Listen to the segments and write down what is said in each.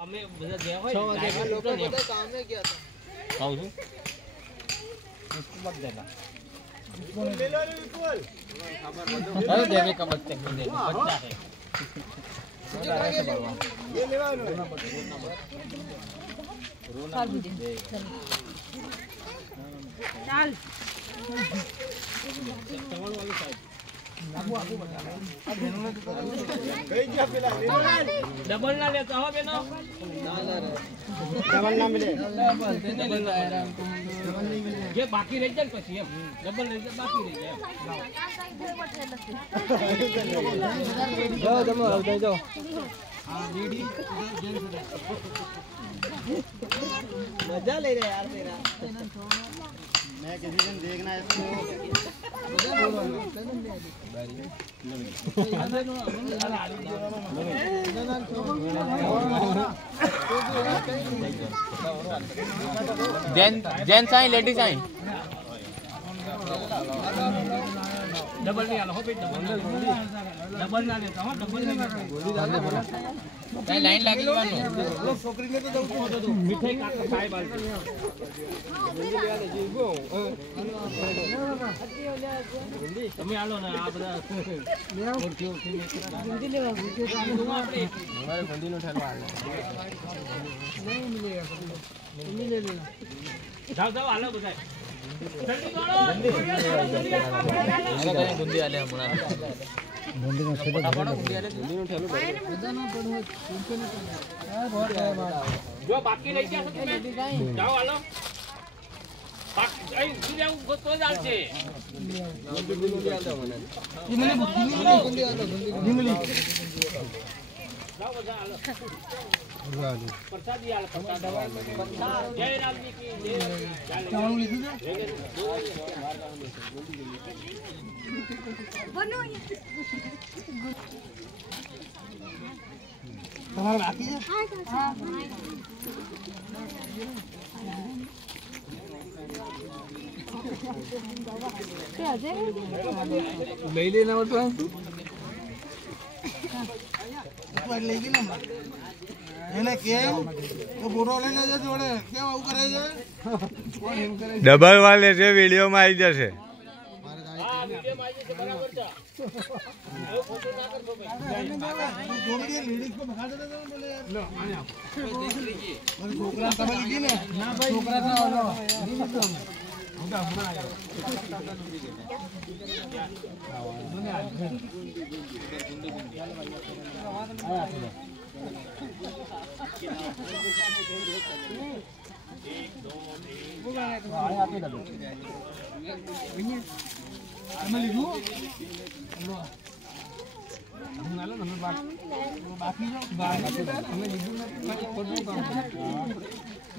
અમે બધા ગયા હોય લોકો બધા કામે ગયા હતા આવું છું इसको मत देना ले लो बिल्कुल अरे देवे का बच्चा क्यों दे बच्चा है ये लेवा लो रोना दे चल चावल वाली साइड आबू आबू बता गई जा पेला डबल ना लेता हो बेनो ना रे डबल ना मिले डबल ना यार डबल नहीं मिले ये बाकी रह जाए પછી એમ ડબલ રહી જાય બાકી રહી જાય જાઓ તમે આવતા જાઓ हां लेडी मजा ले रहे यार तेरा मैं किसी दिन देखना है इसको gents I ladies I double नहीं आलो हो भाई डबल ना लेता हो डबल नहीं गोली डाल दे बोला कई लाइन लागी વાનો લો છોકરીને તો દઉં છું તો મીઠાઈ કાકા ખાય બાલ જલ્દી લે આલે જીગો તમે આલો ને આ બધા ઓળખ્યો જલ્દી લેવા આપણે અમારે ગંદીનો ઠાલો આલે નહીં મિલેગા જલ્દી ले लेना जाओ जाओ आलो બધા जल्दी दौड़ो जल्दी आले गुंडी आले हमारा गुंडी में छेड़ो फटाफट गुंडी आले गुंडी में ठेलो बजा ना पड़ो टेंशन नहीं हां बहुत है मारा जो बाकी रह गया तुम्हें जाओ आलो बाकी ए जाओ तो जाल छे गुंडी आलो મને ઈ મને ગુંડી આલો ગુંડી जाओ बजा आलो प्रसाद आलो प्रसाद जय राम जी की जय चावल લીધું છે બનો તમારે બાકી છે હા કે આજે લઈ લેના તો ઉપર લઈ ગઈ ને એને કે તો ફોટો લઈને જ જોડે કેમ આવું કરે છે કોણ એમ કરે ડબલ વાલે છે વિડિયો માં આવી જશે હા વિડિયો માં આવી જશે બરાબર છે એ ફોટો ના કરતો ભાઈ જોડી લેડીઝ को भगा देता था बोले यार लो आने आप देख लीजिए और छोकरा તમે લીધી ને ના ભાઈ छोकरा ના ઓલો હોડા હોડા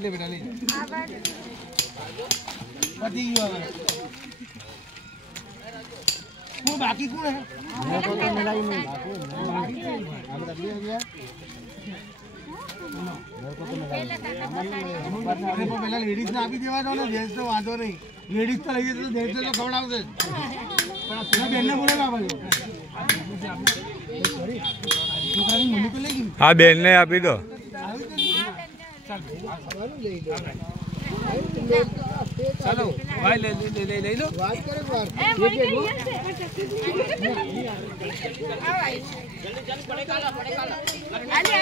ले बेटा ले पति वो बाकी कौन है मेरे को तो मिला ही नहीं बाकी हम कर लिया गया मेरे को तो मिला अरे वो पहले लेडीज ने आपी देवा दो ना जेंट्स तो वांधो नहीं लेडीज तो लगी तो जेंट्स तो खवડાવશે પણ બેન ને બોલે ના ભાઈ છોકરાની મમ્મી તો લઈ ગઈ હા બેન ને આપી દો चलो भाई ले ले ले ले लो बात करे बात जल्दी जल्दी पड़ेगा अरे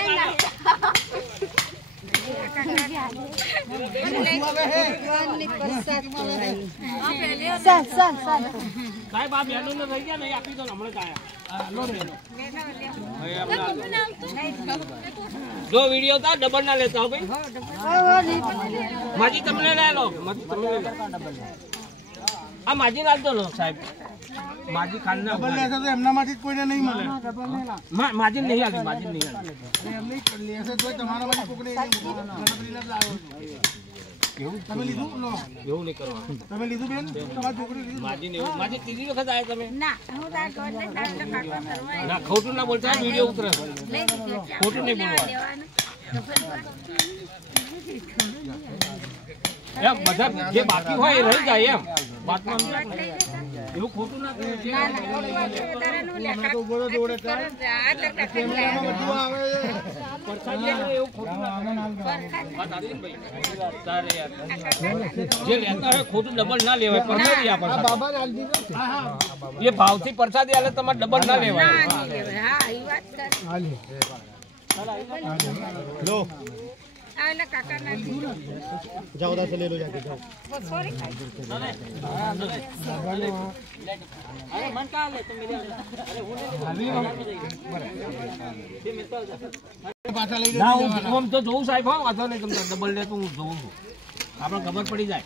साहब आप यानो ने रह गया नहीं आपी तो हमने काया लो जो वीडियो था डबल ना लेता हो भाई माजी तुमने ले लो माजी तुमने ले लो आ माजी नाल दो लो साहब माजी खाना डबल लेता तो एमना माजी कोઈને નહીં મળે ડબલ નહીં માજી નહીં આલી માજી નહીં આલી એમ નહીં કરી લેશે તો તમારા માજી કોકને ગણપતિ ના લાવો એવું તમે લીધું લો એવું નહીં કરવા તમે લીધું બેન તમારી છોકરી લીધું માજી ને એવું માજી ત્રીજી વખત આયા તમે ના હું તાર કોને તાર કાકા કરવા ના ખોટું ના બોલતા વિડિયો ઉતરે ખોટું નહીં બોલવાનું એમ બધા જે બાકી હોય એ રહી જાય એમ વાતમાં એવું ખોટું ના કરે છે તો બોલો દોડે ચાલ આ કેમેરામાં બધું આવે પરસાદ એવું ખોટું ના જે લેતા હોય ખોટું ડબલ ના લેવાય પ્રસાદી એ ભાવથી પ્રસાદી આલે તમારે ડબલ ના લેવાય લો जाओ उधर से ले लो जाके जाओ अरे मन का ले तुम मेरे अरे ना हम तो જોઉં સાહેબ હો વાતો નહીં તમને ડબલ લે તો હું જોઉં છું આપણે ખબર પડી જાય